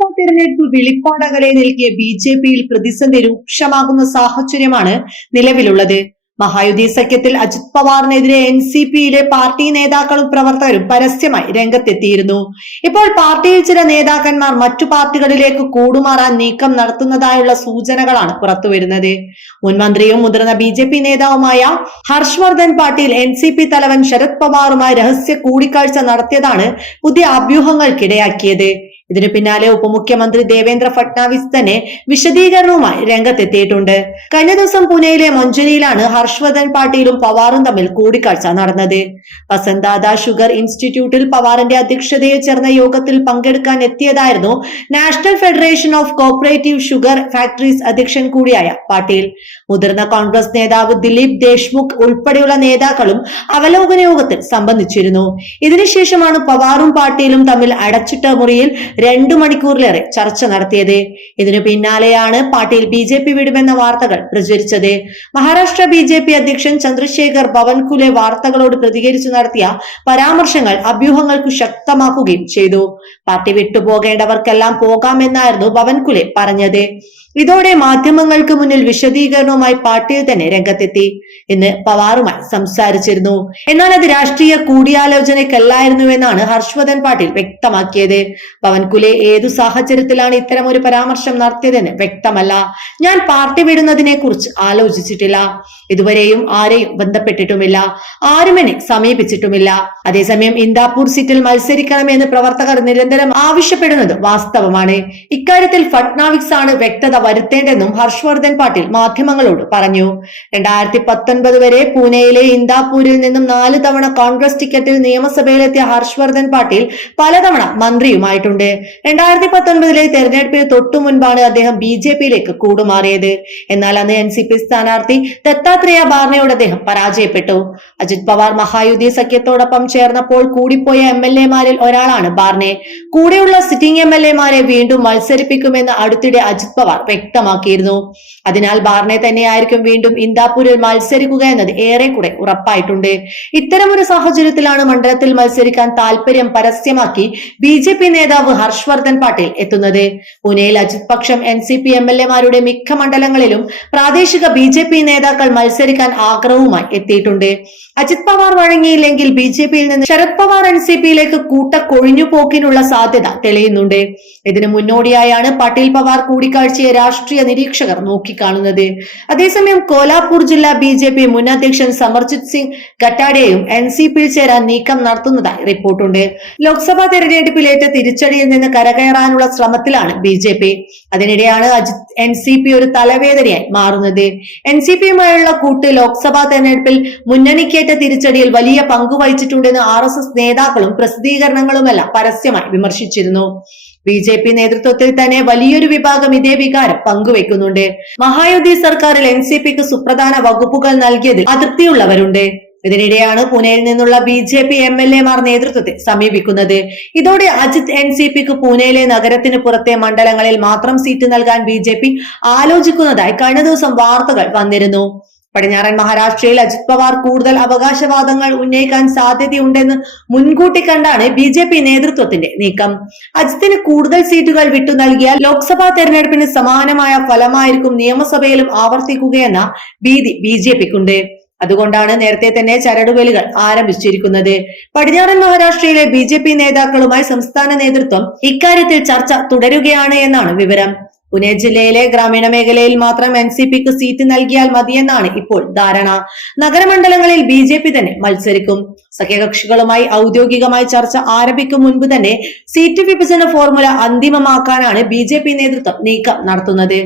ലോക്സഭാ തെരഞ്ഞെടുപ്പ് വെളിപ്പാടകലെ നൽകിയ B J പിയിൽ പ്രതിസന്ധി രൂക്ഷമാകുന്ന സാഹചര്യമാണ് നിലവിലുള്ളത്. മഹായുതി സഖ്യത്തിൽ അജിത് പവാറിനെതിരെ എൻ സി പിയിലെ പാർട്ടി നേതാക്കളും പ്രവർത്തകരും പരസ്യമായി രംഗത്തെത്തിയിരുന്നു. ഇപ്പോൾ പാർട്ടിയിൽ ചില നേതാക്കന്മാർ മറ്റു പാർട്ടികളിലേക്ക് കൂടുമാറാൻ നീക്കം നടത്തുന്നതായുള്ള സൂചനകളാണ് പുറത്തുവരുന്നത്. മുൻ മന്ത്രിയും മുതിർന്ന ബി ജെ പി നേതാവുമായ Harshavardhan Patil N C P തലവൻ ശരത് പവാറുമായി രഹസ്യ കൂടിക്കാഴ്ച നടത്തിയതാണ് പുതിയ അഭ്യൂഹങ്ങൾക്കിടയാക്കിയത്. ഇതിനു പിന്നാലെ ഉപമുഖ്യമന്ത്രി ദേവേന്ദ്ര ഫട്നാവിസ് തന്നെ വിശദീകരണവുമായി രംഗത്തെത്തിയിട്ടുണ്ട്. കഴിഞ്ഞ ദിവസം പുനെയിലെ മൊഞ്ചരിയിലാണ് ഹർഷവർദ്ധൻ പാട്ടീലും പവാറും തമ്മിൽ കൂടിക്കാഴ്ച നടന്നത്. വസന്താദ ഷുഗർ ഇൻസ്റ്റിറ്റ്യൂട്ടിൽ പവാറിന്റെ അധ്യക്ഷതയിൽ ചേർന്ന യോഗത്തിൽ പങ്കെടുക്കാൻ എത്തിയതായിരുന്നു national federation of cooperative sugar factories അധ്യക്ഷൻ കൂടിയായ പാട്ടീൽ. മുതിർന്ന കോൺഗ്രസ് നേതാവ് ദിലീപ് ദേശ്മുഖ് ഉൾപ്പെടെയുള്ള നേതാക്കളും അവലോകന യോഗത്തിൽ സംബന്ധിച്ചിരുന്നു. ഇതിനുശേഷമാണ് പവാറും പാട്ടീലും തമ്മിൽ അടച്ചിട്ട മുറിയിൽ രണ്ടു മണിക്കൂറിലേറെ ചർച്ച നടത്തിയത്. ഇതിനു പിന്നാലെയാണ് പാട്ടീൽ ബി ജെ പി വിടുമെന്ന വാർത്തകൾ പ്രചരിച്ചത്. മഹാരാഷ്ട്ര ബി ജെ പി അധ്യക്ഷൻ ചന്ദ്രശേഖർ പവൻകുലെ വാർത്തകളോട് പ്രതികരിച്ചു നടത്തിയ പരാമർശങ്ങൾ അഭ്യൂഹങ്ങൾക്ക് ശക്തമാക്കുകയും ചെയ്തു. പാർട്ടി വിട്ടുപോകേണ്ടവർക്കെല്ലാം പോകാമെന്നായിരുന്നു പവൻകുലെ പറഞ്ഞത്. ഇതോടെ മാധ്യമങ്ങൾക്ക് മുന്നിൽ വിശദീകരണവുമായി പാട്ടീൽ തന്നെ രംഗത്തെത്തി. ഇന്ന് പവാറുമായി സംസാരിച്ചിരുന്നു. എന്നാൽ അത് രാഷ്ട്രീയ കൂടിയാലോചനയ്ക്കല്ലായിരുന്നുവെന്നാണ് ഹർഷവർദ്ധൻ പാട്ടീൽ വ്യക്തമാക്കിയത്. പവൻകുലെ ഏതു സാഹചര്യത്തിലാണ് ഇത്തരം ഒരു പരാമർശം നടത്തിയതെന്ന് വ്യക്തമല്ല. ഞാൻ പാർട്ടി വിടുന്നതിനെ കുറിച്ച് ആലോചിച്ചിട്ടില്ല. ഇതുവരെയും ആരെയും ബന്ധപ്പെട്ടിട്ടുമില്ല. ആരും എന്നെ സമീപിച്ചിട്ടുമില്ല. അതേസമയം ഇന്ദാപൂർ സീറ്റിൽ മത്സരിക്കണമെന്ന് പ്രവർത്തകർ നിരന്തരം ആവശ്യപ്പെടുന്നത് വാസ്തവമാണ്. ഇക്കാര്യത്തിൽ ഫട്നാവിക്സ് ആണ് വ്യക്തത വരുത്തേണ്ടെന്നും ഹർഷവർദ്ധൻ പാട്ടീൽ മാധ്യമങ്ങളോട് പറഞ്ഞു. രണ്ടായിരത്തി പത്തൊൻപത് വരെ പൂനെയിലെ ഇന്ദാപൂരിൽ നിന്നും നാല് തവണ കോൺഗ്രസ് ടിക്കറ്റിൽ നിയമസഭയിലെത്തിയ ഹർഷവർദ്ധൻ പാട്ടീൽ പലതവണ മന്ത്രിയുമായിട്ടുണ്ട്. രണ്ടായിരത്തി പത്തൊൻപതിലെ തെരഞ്ഞെടുപ്പിന് തൊട്ടു മുൻപാണ് അദ്ദേഹം ബി ജെ പിയിലേക്ക് കൂടുമാറിയത്. എന്നാൽ അന്ന് എൻ സി പി സ്ഥാനാർത്ഥി ദത്താത്രേയ ബാർണയോട് അദ്ദേഹം പരാജയപ്പെട്ടു. അജിത് പവാർ മഹായുതി സഖ്യത്തോടൊപ്പം ചേർന്നപ്പോൾ കൂടിപ്പോയ എം എൽ എമാരിൽ ഒരാളാണ് ബാർണെ. കൂടെയുള്ള സിറ്റിംഗ് എം എൽ എമാരെ വീണ്ടും മത്സരിപ്പിക്കുമെന്ന് അടുത്തിടെ അജിത് പവാർ വ്യക്തമാക്കിയിരുന്നു. അതിനാൽ ബാർണെ തന്നെയായിരിക്കും വീണ്ടും ഇന്ദാപൂരിൽ മത്സരിക്കുക എന്നത് ഏറെക്കുറെ ഉറപ്പായിട്ടുണ്ട്. ഇത്തരമൊരു സാഹചര്യത്തിലാണ് മണ്ഡലത്തിൽ മത്സരിക്കാൻ താല്പര്യം പരസ്യമാക്കി ബി ജെ പി നേതാവ് ഹർഷവർദ്ധൻ പാട്ടീൽ എത്തുന്നത്. പൂനെയിൽ അജിത് പക്ഷം N C P M L എമാരുടെ മിക്ക മണ്ഡലങ്ങളിലും പ്രാദേശിക ബി ജെ പി നേതാക്കൾ മത്സരിക്കാൻ ആഗ്രഹവുമായി എത്തിയിട്ടുണ്ട്. അജിത് പവാർ വഴങ്ങിയില്ലെങ്കിൽ ബി ജെ പിയിൽ നിന്ന് ശരത് പവാർ എൻ സി പിയിലേക്ക് കൂട്ട കൊഴിഞ്ഞുപോക്കിനുള്ള സാധ്യത തെളിയുന്നുണ്ട്. ഇതിനു മുന്നോടിയായാണ് പട്ടേൽ പവാർ കൂടിക്കാഴ്ചയെ രാഷ്ട്രീയ നിരീക്ഷകർ നോക്കിക്കാണുന്നത്. അതേസമയം കോലാപൂർ ജില്ലാ ബി ജെ പി മുൻ അധ്യക്ഷൻ സമർജിത് സിംഗ് ഖട്ടാഡെയും എൻ സി പിയിൽ ചേരാൻ നീക്കം നടത്തുന്നതായി റിപ്പോർട്ടുണ്ട്. ലോക്സഭാ തെരഞ്ഞെടുപ്പിലേറ്റ തിരിച്ചടിയിൽ നിന്ന് കരകയറാനുള്ള ശ്രമത്തിലാണ് ബി ജെ പി. അതിനിടെയാണ് അജിത് എൻ സി പി ഒരു തലവേദനയായി മാറുന്നത്. എൻ സി പിയുമായുള്ള കൂട്ട് ലോക്സഭാ തെരഞ്ഞെടുപ്പിൽ മുന്നണിക്കേറ്റ തിരിച്ചടിയിൽ വലിയ പങ്ക് വഹിച്ചിട്ടുണ്ടെന്ന് ആർ എസ് എസ് നേതാക്കളും പ്രസിദ്ധീകരണങ്ങളുമെല്ലാം പരസ്യമായി വിമർശിച്ചിരുന്നു. ബി ജെ പി നേതൃത്വത്തിൽ തന്നെ വലിയൊരു വിഭാഗം ഇതേ വികാരം പങ്കുവെക്കുന്നുണ്ട്. മഹായുതി സർക്കാരിൽ എൻ സി പിക്ക് സുപ്രധാന വകുപ്പുകൾ നൽകിയതിൽ അതൃപ്തിയുള്ളവരുണ്ട്. ഇതിനിടെയാണ് പൂനെയിൽ നിന്നുള്ള B J P M L എമാർ നേതൃത്വത്തെ സമീപിക്കുന്നത്. ഇതോടെ അജിത് എൻ സി പിക്ക് പൂനെയിലെ നഗരത്തിന് പുറത്തെ മണ്ഡലങ്ങളിൽ മാത്രം സീറ്റ് നൽകാൻ ബി ജെ പി ആലോചിക്കുന്നതായി കഴിഞ്ഞ ദിവസം വാർത്തകൾ വന്നിരുന്നു. പടിഞ്ഞാറൻ മഹാരാഷ്ട്രയിൽ അജിത് പവാർ കൂടുതൽ അവകാശവാദങ്ങൾ ഉന്നയിക്കാൻ സാധ്യതയുണ്ടെന്ന് മുൻകൂട്ടി കണ്ടാണ് ബി ജെ പി നേതൃത്വത്തിന്റെ നീക്കം. അജിത്തിന് കൂടുതൽ സീറ്റുകൾ വിട്ടു നൽകിയാൽ ലോക്സഭാ തെരഞ്ഞെടുപ്പിന് സമാനമായ ഫലമായിരിക്കും നിയമസഭയിലും ആവർത്തിക്കുകയെന്ന ഭീതി ബി ജെ പിക്കുണ്ട്. അതുകൊണ്ടാണ് നേരത്തെ തന്നെ ചരടുവലികൾ ആരംഭിച്ചിരിക്കുന്നത്. പടിഞ്ഞാറൻ മഹാരാഷ്ട്രയിലെ ബി നേതാക്കളുമായി സംസ്ഥാന നേതൃത്വം ഇക്കാര്യത്തിൽ ചർച്ച തുടരുകയാണ് എന്നാണ് വിവരം. പുനെ ജില്ലയിലെ ഗ്രാമീണ മേഖലയിൽ മാത്രം എൻ സി പിക്ക് സീറ്റ് നൽകിയാൽ മതിയെന്നാണ് ഇപ്പോൾ ധാരണ. നഗരമണ്ഡലങ്ങളിൽ ബി ജെ പി തന്നെ മത്സരിക്കും. സഖ്യകക്ഷികളുമായി ഔദ്യോഗികമായി ചർച്ച ആരംഭിക്കും മുൻപ് തന്നെ സീറ്റ് വിഭജന ഫോർമുല അന്തിമമാക്കാനാണ് ബി നേതൃത്വം നീക്കം നടത്തുന്നത്.